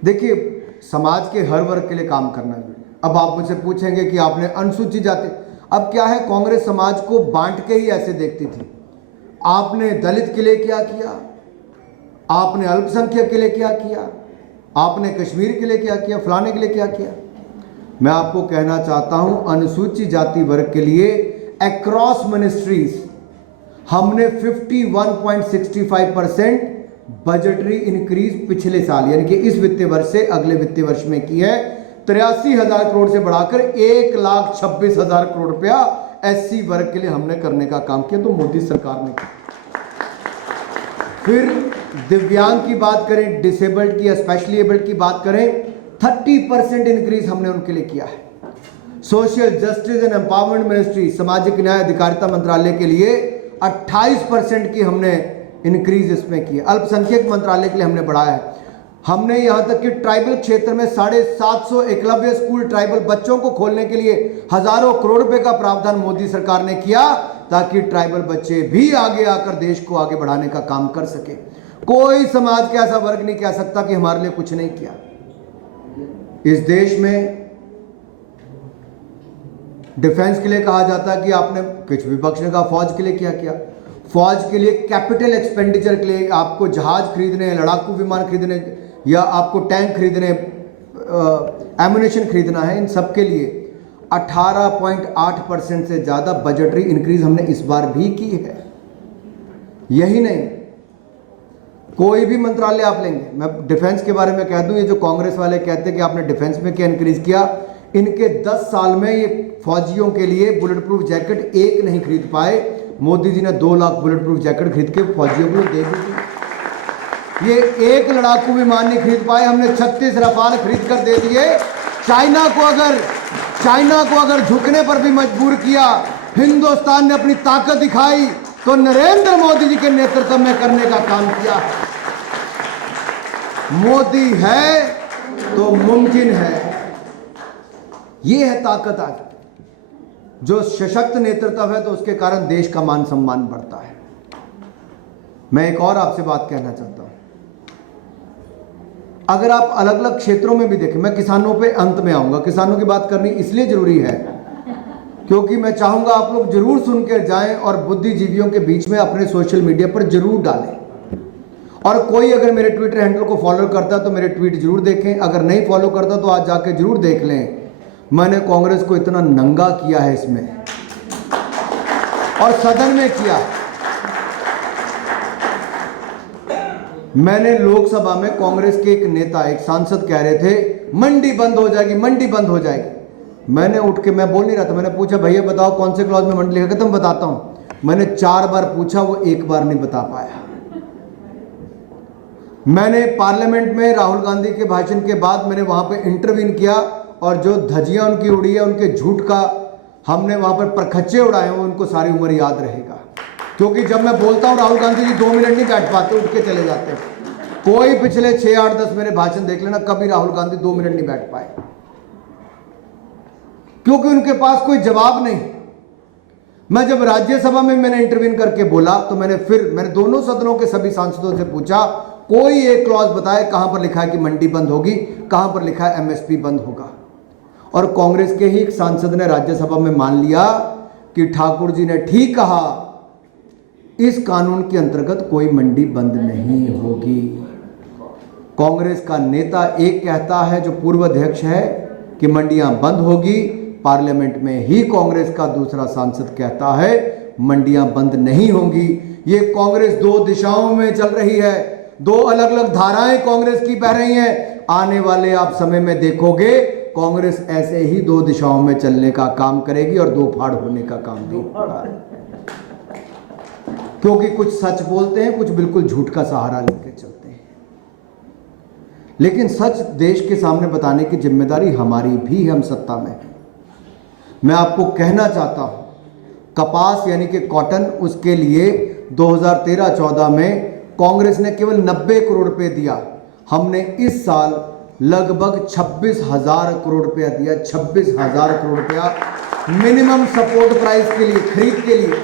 देखिए, समाज के हर वर्ग के लिए काम करना जरूरी है। अब आप मुझसे पूछेंगे कि आपने अनुसूचित जाति, अब क्या है, कांग्रेस समाज को बांट के ही ऐसे देखती थी। आपने दलित के लिए क्या किया, आपने अल्पसंख्यक के लिए क्या किया, आपने कश्मीर के लिए क्या किया, फलाने के लिए क्या किया। मैं आपको कहना चाहता हूं, अनुसूचित जाति वर्ग के लिए अक्रॉस मिनिस्ट्रीज हमने 51.65% बजटरी इंक्रीज पिछले साल यानी कि इस वित्तीय वर्ष से अगले वित्तीय वर्ष में की है। 83,000 करोड़ से बढ़ाकर 1,26,000 करोड़ रुपया एससी वर्ग के लिए हमने करने का काम किया, तो मोदी सरकार ने किया। फिर दिव्यांग की बात करें, डिसेबल्ड की या स्पेशली एबल्ड की बात करें, 30% इंक्रीज हमने उनके लिए किया है। Social justice and empowerment ministry, सामाजिक न्याय अधिकारिता मंत्रालय के लिए 28% की हमने इंक्रीज इसमें की है। अल्पसंख्यक मंत्रालय के लिए हमने बढ़ाया है। हमने यहां तक कि ट्राइबल क्षेत्र में 750 एकलव्य स्कूल ट्राइबल बच्चों को खोलने के लिए हजारों करोड़ रुपए का प्रावधान मोदी सरकार ने किया, ताकि ट्राइबल बच्चे भी आगे आकर देश को आगे बढ़ाने का काम कर सके। कोई समाज का ऐसा वर्ग नहीं कह सकता कि हमारे लिए कुछ नहीं किया। इस देश में डिफेंस के लिए कहा जाता है कि आपने, कुछ विपक्ष ने कहा फौज के लिए क्या किया। फौज के लिए कैपिटल एक्सपेंडिचर के लिए आपको जहाज खरीदने, लड़ाकू विमान खरीदने या आपको टैंक खरीदने, एमुनेशन खरीदना है, इन सब के लिए 18.8% से ज़्यादा बजटरी इंक्रीज हमने इस बार भी की है। यही नहीं, कोई भी मंत्रालय आप लेंगे, मैं डिफेंस के बारे में कह दूं, ये जो कांग्रेस वाले कहते हैं कि आपने डिफेंस में क्या इंक्रीज किया, इनके 10 साल में ये फौजियों के लिए बुलेट प्रूफ जैकेट एक नहीं खरीद पाए। मोदी जी ने 2 लाख बुलेट प्रूफ जैकेट खरीद के फौजियों को दे दी। ये एक लड़ाकू विमान नहीं खरीद पाए, हमने 36 रफाल खरीद कर दे दिए। चाइना को अगर चाइना को अगर झुकने पर भी मजबूर किया, हिंदुस्तान ने अपनी ताकत दिखाई तो नरेंद्र मोदी जी के नेतृत्व में करने का काम किया। मोदी है तो मुमकिन है। ये है ताकत आज। जो सशक्त नेतृत्व है तो उसके कारण देश का मान सम्मान बढ़ता है। मैं एक और आपसे बात कहना चाहता हूं, अगर आप अलग अलग क्षेत्रों में भी देखें, मैं किसानों पे अंत में आऊंगा, किसानों की बात करनी इसलिए जरूरी है क्योंकि मैं चाहूंगा आप लोग जरूर सुन के जाएं और बुद्धिजीवियों के बीच में अपने सोशल मीडिया पर जरूर डालें। और कोई अगर मेरे ट्विटर हैंडल को फॉलो करता है तो मेरे ट्वीट जरूर देखें, अगर नहीं फॉलो करता तो आज जाके जरूर देख लें। मैंने कांग्रेस को इतना नंगा किया है इसमें, और सदन में किया। मैंने लोकसभा में कांग्रेस के एक नेता, एक सांसद कह रहे थे मंडी बंद हो जाएगी, मंडी बंद हो जाएगी। मैंने उठ के, मैं बोल नहीं रहा था, मैंने पूछा भैया बताओ कौन से क्लॉज में मंडी लिखा? तुम बताता हूं। मैंने 4 बार पूछा, वो एक बार नहीं बता पाया। मैंने पार्लियामेंट में राहुल गांधी के भाषण के बाद मैंने वहां पे इंटरवीन किया, और जो धज्जियां उनकी उड़ी है, उनके झूठ का हमने वहां पर परखच्चे उड़ाए हैं, उनको सारी उम्र याद रहेगा। क्योंकि जब मैं बोलता हूं राहुल गांधी जी 2 मिनट नहीं बैठ पाते, उठ के चले जाते हैं। कोई पिछले 6, 8, 10 मेरे भाषण देख लेना, कभी राहुल गांधी 2 मिनट नहीं बैठ पाए, क्योंकि उनके पास कोई जवाब नहीं। मैं जब राज्यसभा में मैंने इंटरव्यू करके बोला तो मैंने दोनों सदनों के सभी सांसदों से पूछा, कोई एक क्लॉज बताए कहां पर लिखा है कि मंडी बंद होगी, कहां पर लिखा है एमएसपी बंद होगा। और कांग्रेस के ही एक सांसद ने राज्यसभा में मान लिया कि ठाकुर जी ने ठीक कहा, इस कानून के अंतर्गत कोई मंडी बंद नहीं होगी। कांग्रेस का नेता एक कहता है, जो पूर्व अध्यक्ष है, कि मंडियां बंद होगी। पार्लियामेंट में ही कांग्रेस का दूसरा सांसद कहता है मंडियां बंद नहीं होंगी। ये कांग्रेस 2 दिशाओं में चल रही है, 2 अलग अलग धाराएं कांग्रेस की बह रही हैं। आने वाले आप समय में देखोगे कांग्रेस ऐसे ही 2 दिशाओं में चलने का काम करेगी और 2 फाड़ होने का काम भी होगा। क्योंकि कुछ सच बोलते हैं, कुछ बिल्कुल झूठ का सहारा लेकर चलते हैं। लेकिन सच देश के सामने बताने की जिम्मेदारी हमारी भी है, हम सत्ता में है। मैं आपको कहना चाहता हूं, कपास यानी कि कॉटन, उसके लिए 2013-14 में कांग्रेस ने केवल 90 करोड़ रुपए दिया। हमने इस साल लगभग 26,000 करोड़ रुपया दिया, 26,000 करोड़ रुपया मिनिमम सपोर्ट प्राइस के लिए, खरीद के लिए।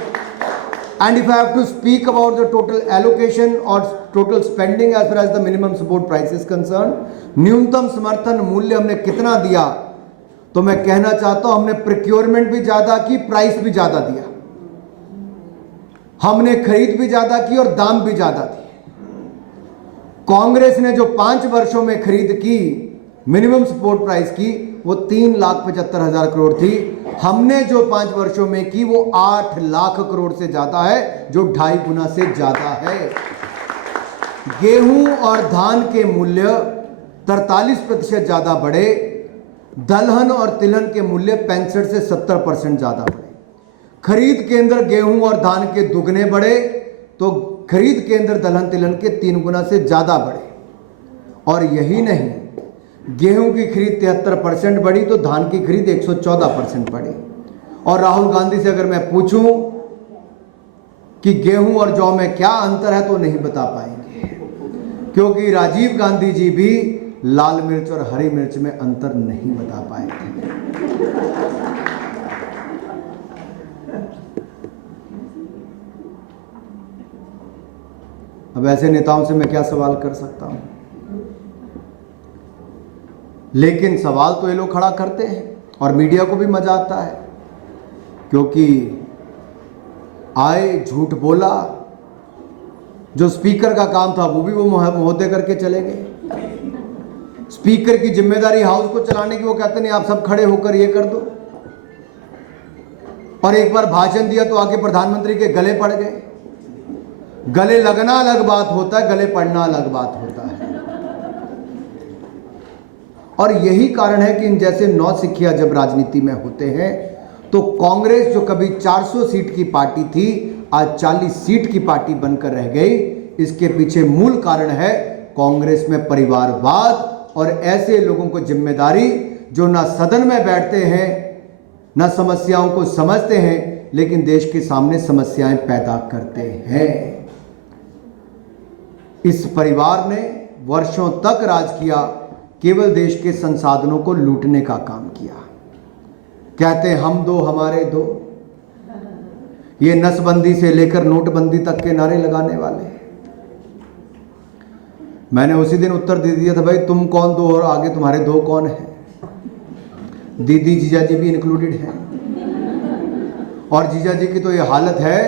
And if I have to speak about the total allocation or total spending as far as the minimum support price is concerned, न्यूनतम समर्थन मूल्य हमने कितना दिया, तो मैं कहना चाहता हूं हमने प्रोक्योरमेंट भी ज्यादा की, प्राइस भी ज्यादा दिया। हमने खरीद भी ज्यादा की और दाम भी ज्यादा दिए। कांग्रेस ने जो 5 वर्षों में खरीद की मिनिमम सपोर्ट प्राइस की, वो 3,75,000 करोड़ थी। हमने जो 5 वर्षों में की वो 8 लाख करोड़ से ज्यादा है, जो 2.5 गुना से ज्यादा है। गेहूं और धान के मूल्य 43% ज्यादा बढ़े, दलहन और तिलहन के मूल्य 65 से 70% ज्यादा बढ़े। खरीद केंद्र गेहूं और धान के दुगने बढ़े, तो खरीद केंद्र दलहन तिलहन के 3 गुना से ज्यादा बढ़े। और यही नहीं, गेहूं की खरीद 73% बढ़ी, तो धान की खरीद 114% बढ़ी। और राहुल गांधी से अगर मैं पूछूं कि गेहूं और जौ में क्या अंतर है, तो नहीं बता पाएंगे, क्योंकि राजीव गांधी जी भी लाल मिर्च और हरी मिर्च में अंतर नहीं बता पाए थे। अब ऐसे नेताओं से मैं क्या सवाल कर सकता हूं? लेकिन सवाल तो ये लोग खड़ा करते हैं और मीडिया को भी मजा आता है, क्योंकि आए, झूठ बोला, जो स्पीकर का काम था वो भी वो महोदय करके चले गए। स्पीकर की जिम्मेदारी हाउस को चलाने की, वो कहते नहीं आप सब खड़े होकर ये कर दो। और एक बार भाषण दिया तो आके प्रधानमंत्री के गले पड़ गए। गले लगना अलग बात होता है, गले पड़ना अलग बात होता है। और यही कारण है कि इन जैसे नौसिखिया जब राजनीति में होते हैं, तो कांग्रेस जो कभी 400 सीट की पार्टी थी, आज 40 सीट की पार्टी बनकर रह गई। इसके पीछे मूल कारण है कांग्रेस में परिवारवाद और ऐसे लोगों को जिम्मेदारी जो ना सदन में बैठते हैं न समस्याओं को समझते हैं, लेकिन देश के सामने समस्याएं पैदा करते हैं। इस परिवार ने वर्षों तक राज किया, केवल देश के संसाधनों को लूटने का काम किया। कहते हम दो हमारे दो, ये नसबंदी से लेकर नोटबंदी तक के नारे लगाने वाले। मैंने उसी दिन उत्तर दे दिया था, भाई तुम कौन दो और आगे तुम्हारे दो कौन है? दीदी जीजा जी भी इंक्लूडेड हैं। और जीजा जी की तो ये हालत है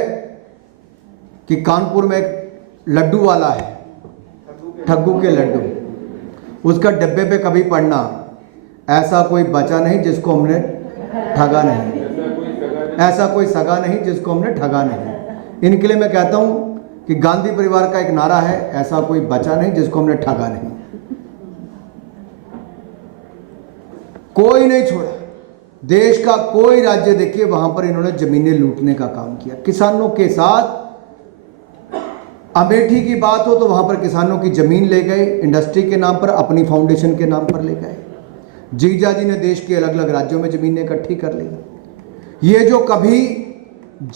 कि कानपुर में एक लड्डू वाला है, ठग्गू के लड्डू, उसका डब्बे पे कभी पढ़ना ऐसा कोई बचा नहीं जिसको हमने ठगा नहीं, ऐसा कोई सगा नहीं जिसको हमने ठगा नहीं। इनके लिए मैं कहता हूं कि गांधी परिवार का एक नारा है, ऐसा कोई बचा नहीं जिसको हमने ठगा नहीं। कोई नहीं छोड़ा, देश का कोई राज्य देखिए वहां पर इन्होंने जमीनें लूटने का काम किया। किसानों के साथ अमेठी की बात हो तो वहां पर किसानों की जमीन ले गए, इंडस्ट्री के नाम पर, अपनी फाउंडेशन के नाम पर ले गए। जीजा जी ने देश के अलग अलग राज्यों में जमीनें इकट्ठी कर ली। ये जो कभी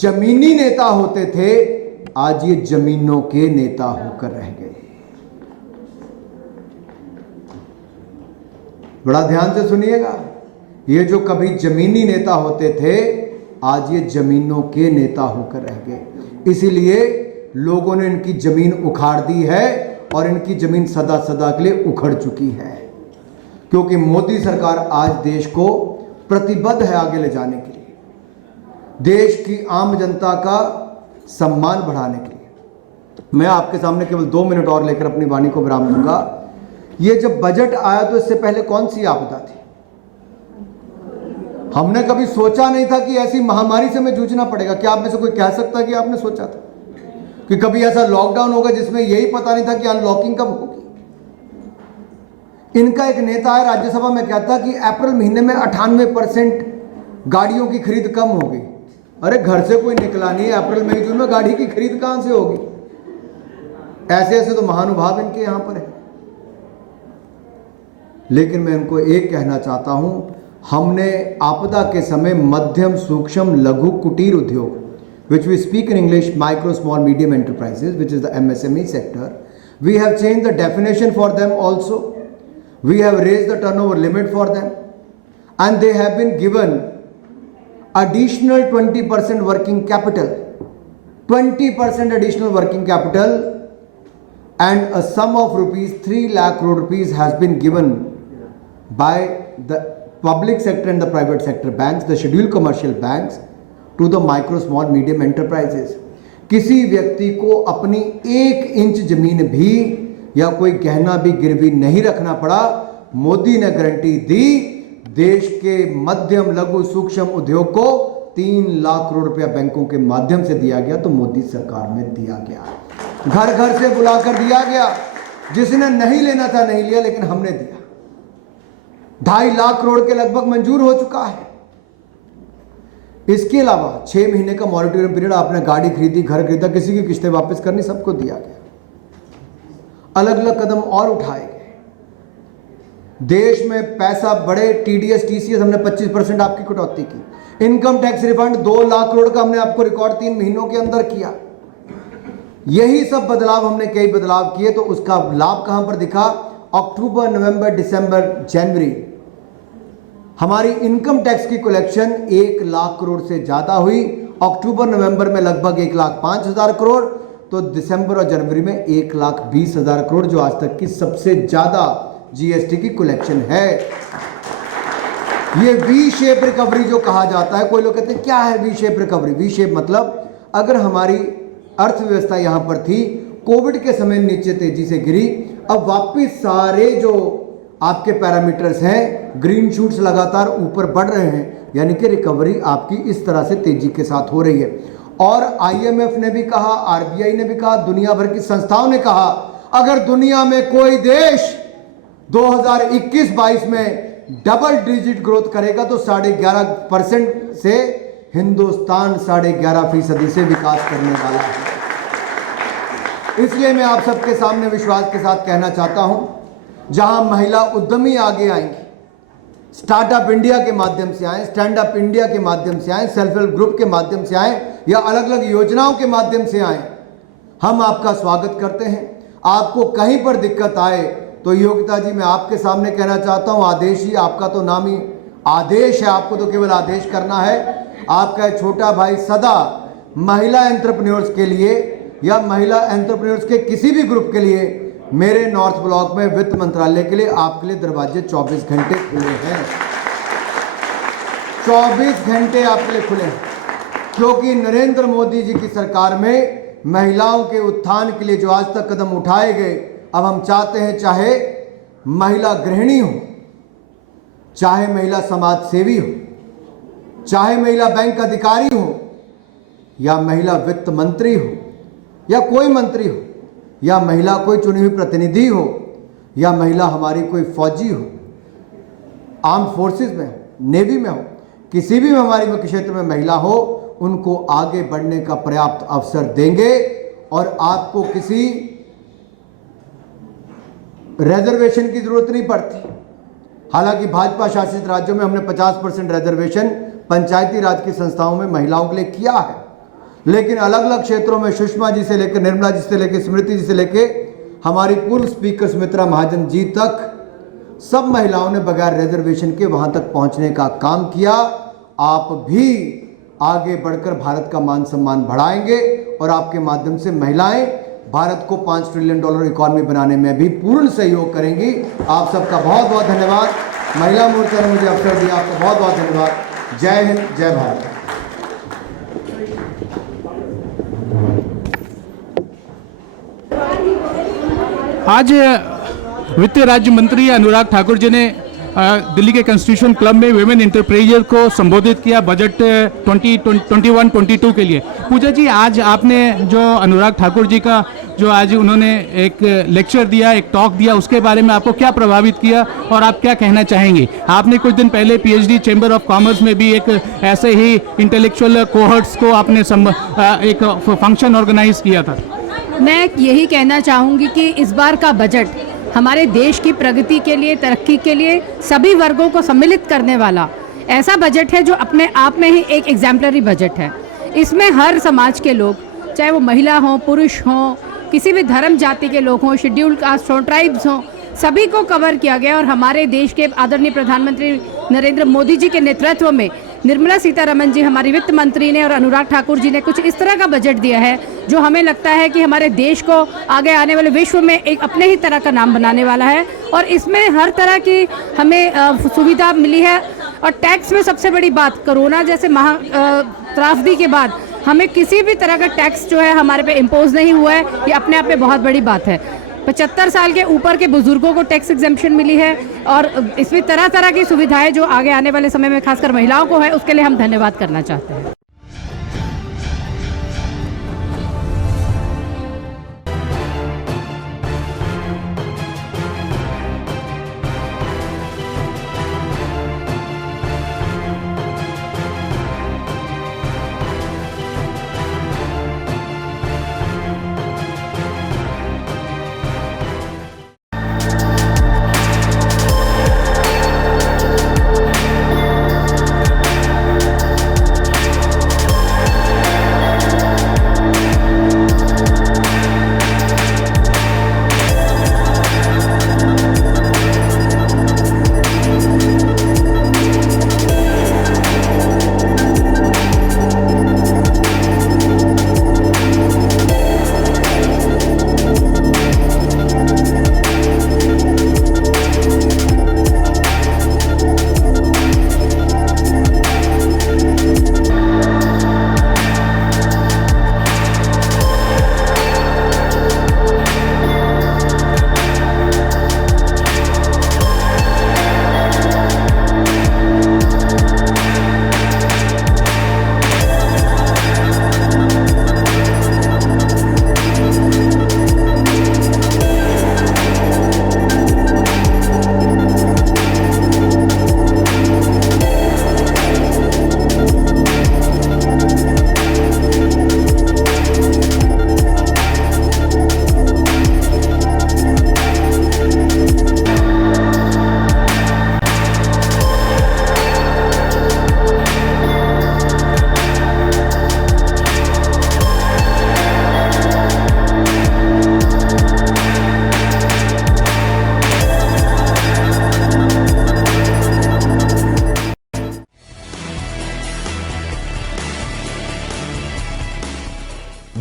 जमीनी नेता होते थे, आज ये जमीनों के नेता होकर रह गए। बड़ा ध्यान से सुनिएगा, ये जो कभी जमीनी नेता होते थे, आज ये जमीनों के नेता होकर रह गए। इसीलिए लोगों ने इनकी जमीन उखाड़ दी है और इनकी जमीन सदा सदा के लिए उखड़ चुकी है, क्योंकि मोदी सरकार आज देश को प्रतिबद्ध है आगे ले जाने के लिए, देश की आम जनता का सम्मान बढ़ाने के लिए। मैं आपके सामने केवल 2 मिनट और लेकर अपनी वाणी को विराम दूंगा। ये जब बजट आया तो इससे पहले कौन सी आपदा थी? हमने कभी सोचा नहीं था कि ऐसी महामारी से हमें जूझना पड़ेगा। क्या आप में से कोई कह सकता है कि आपने सोचा था कि कभी ऐसा लॉकडाउन होगा जिसमें यही पता नहीं था कि अनलॉकिंग कब होगी? इनका एक नेता है राज्यसभा में, कहता कि अप्रैल महीने में 98% गाड़ियों की खरीद कम हो गई। अरे घर से कोई निकला नहीं है, अप्रैल मई जून में गाड़ी की खरीद कहां से होगी? ऐसे ऐसे तो महानुभाव इनके यहां पर है। लेकिन मैं इनको एक कहना चाहता हूं, हमने आपदा के समय मध्यम सूक्ष्म लघु कुटीर उद्योग, which we speak in English micro small medium enterprises, which is the MSME sector, we have changed the definition for them also. We have raised the turnover limit for them, and they have been given additional 20% working capital, 20% additional working capital, and a sum of rupees 3 lakh crore rupees has been given by the public sector and the private sector banks, the scheduled commercial banks, to the micro small medium enterprises. किसी व्यक्ति को अपनी 1 inch जमीन भी या कोई गहना भी गिरवी नहीं रखना पड़ा। मोदी ने गारंटी दी, देश के मध्यम लघु सूक्ष्म उद्योग को 3 लाख करोड़ रुपया बैंकों के माध्यम से दिया गया। तो मोदी सरकार में दिया गया, घर घर से बुलाकर दिया गया। जिसने नहीं लेना था नहीं लिया, लेकिन हमने दिया। 2.5 लाख करोड़ के लगभग मंजूर हो चुका है। इसके अलावा 6 महीने का मॉनिटरिंग पीरियड, आपने गाड़ी खरीदी, घर खरीदा, किसी की किस्तें वापस करनी, सबको दिया गया। अलग अलग कदम और उठाए गए। देश में पैसा बढ़े, टीडीएस टीसीएस हमने 25% आपकी कटौती की। Income tax refund 2 lakh crore का हमने आपको रिकॉर्ड 3 महीनों के अंदर किया। यही सब बदलाव हमने, कई बदलाव किए। तो उसका लाभ कहां पर दिखा? अक्टूबर, नवंबर, दिसंबर, जनवरी हमारी इनकम टैक्स की कलेक्शन 1 लाख करोड़ से ज्यादा हुई। अक्टूबर नवंबर में लगभग 1,05,000 करोड़, तो दिसंबर और जनवरी में 1,20,000 करोड़, जो आज तक की सबसे ज्यादा जीएसटी की कलेक्शन है। ये वी शेप रिकवरी जो कहा जाता है, कोई लोग कहते हैं क्या है V shape recovery? V shape मतलब अगर हमारी अर्थव्यवस्था यहां पर थी, कोविड के समय नीचे तेजी से गिरी, अब वापिस सारे जो आपके पैरामीटर्स हैं, ग्रीन शूट्स लगातार ऊपर बढ़ रहे हैं, यानी कि रिकवरी आपकी इस तरह से तेजी के साथ हो रही है। और आईएमएफ ने भी कहा, आरबीआई ने भी कहा, दुनिया भर की संस्थाओं ने कहा, अगर दुनिया में कोई देश 2021-22 में डबल डिजिट ग्रोथ करेगा तो 11.5% से हिंदुस्तान 11.5% से विकास करने वाला है। इसलिए मैं आप सबके सामने विश्वास के साथ कहना चाहता हूं, जहां महिला उद्यमी आगे आएंगी, स्टार्टअप इंडिया के माध्यम से आए, स्टैंड अप इंडिया के माध्यम से आए, सेल्फ हेल्प ग्रुप के माध्यम से आए या अलग अलग योजनाओं के माध्यम से आए, हम आपका स्वागत करते हैं। आपको कहीं पर दिक्कत आए तो योगिता जी मैं आपके सामने कहना चाहता हूं, आदेश ही आपका तो नाम ही आदेश है, आपको तो केवल आदेश करना है। आपका छोटा भाई सदा महिला एंटरप्रेन्योर्स के लिए या महिला एंटरप्रेन्योर्स के किसी भी ग्रुप के लिए मेरे नॉर्थ ब्लॉक में वित्त मंत्रालय के लिए आपके लिए दरवाजे 24 घंटे खुले हैं। 24 घंटे आपके लिए खुले हैं, क्योंकि नरेंद्र मोदी जी की सरकार में महिलाओं के उत्थान के लिए जो आज तक कदम उठाए गए, अब हम चाहते हैं चाहे महिला गृहिणी हो, चाहे महिला समाज सेवी हो, चाहे महिला बैंक अधिकारी हो, या महिला वित्त मंत्री हो, या कोई मंत्री हो, या महिला कोई चुनी हुई प्रतिनिधि हो, या महिला हमारी कोई फौजी हो, आर्म फोर्सेस में हो, नेवी में हो, किसी भी हमारी में क्षेत्र में महिला हो, उनको आगे बढ़ने का पर्याप्त अवसर देंगे और आपको किसी रिजर्वेशन की जरूरत नहीं पड़ती। हालांकि भाजपा शासित राज्यों में हमने 50% रिजर्वेशन पंचायती राज की संस्थाओं में महिलाओं के लिए किया है, लेकिन अलग अलग क्षेत्रों में सुषमा जी से लेकर, निर्मला जी से लेकर, स्मृति जी से लेकर हमारी पूर्व स्पीकर सुमित्रा महाजन जी तक सब महिलाओं ने बगैर रिजर्वेशन के वहां तक पहुंचने का काम किया। आप भी आगे बढ़कर भारत का मान सम्मान बढ़ाएंगे और आपके माध्यम से महिलाएं भारत को $5 ट्रिलियन इकॉनमी बनाने में भी पूर्ण सहयोग करेंगी। आप सबका बहुत बहुत धन्यवाद। महिला मोर्चा ने मुझे अवसर दिया, आपका बहुत बहुत धन्यवाद। जय हिंद, जय भारत। आज वित्त राज्य मंत्री अनुराग ठाकुर जी ने दिल्ली के कॉन्स्टिट्यूशन क्लब में विमेन एंटरप्रेन्योर को संबोधित किया बजट 2021-22 के लिए। पूजा जी, आज आपने जो अनुराग ठाकुर जी का जो आज उन्होंने एक लेक्चर दिया, एक टॉक दिया, उसके बारे में आपको क्या प्रभावित किया और आप क्या कहना चाहेंगे? आपने कुछ दिन पहले पीएचडी चैम्बर ऑफ कॉमर्स में भी एक ऐसे ही इंटेलेक्चुअल कोहर्ट्स को आपने एक फंक्शन ऑर्गेनाइज किया था। मैं यही कहना चाहूँगी कि इस बार का बजट हमारे देश की प्रगति के लिए, तरक्की के लिए, सभी वर्गों को सम्मिलित करने वाला ऐसा बजट है जो अपने आप में ही एक एग्जाम्पलरी बजट है। इसमें हर समाज के लोग, चाहे वो महिला हों, पुरुष हों, किसी भी धर्म जाति के लोग हों, शेड्यूल्ड कास्ट हों, ट्राइब्स हों, सभी को कवर किया गया। और हमारे देश के आदरणीय प्रधानमंत्री नरेंद्र मोदी जी के नेतृत्व में निर्मला सीतारमण जी हमारी वित्त मंत्री ने और अनुराग ठाकुर जी ने कुछ इस तरह का बजट दिया है जो हमें लगता है कि हमारे देश को आगे आने वाले विश्व में एक अपने ही तरह का नाम बनाने वाला है। और इसमें हर तरह की हमें सुविधा मिली है। और टैक्स में सबसे बड़ी बात, कोरोना जैसे त्रासदी के बाद हमें किसी भी तरह का टैक्स जो है हमारे पे इम्पोज नहीं हुआ है, ये अपने आप में बहुत बड़ी बात है। 75 साल के ऊपर के बुजुर्गों को टैक्स एग्जेम्पशन मिली है और इसमें तरह तरह की सुविधाएं जो आगे आने वाले समय में खासकर महिलाओं को है, उसके लिए हम धन्यवाद करना चाहते हैं।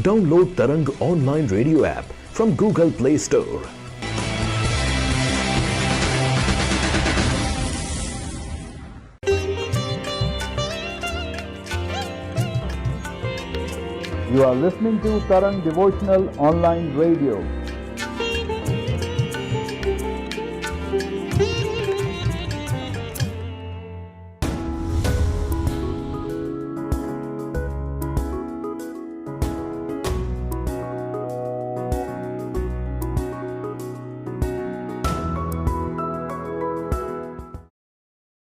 Download Tarang online radio app from Google Play Store. You are listening to Tarang Devotional Online Radio.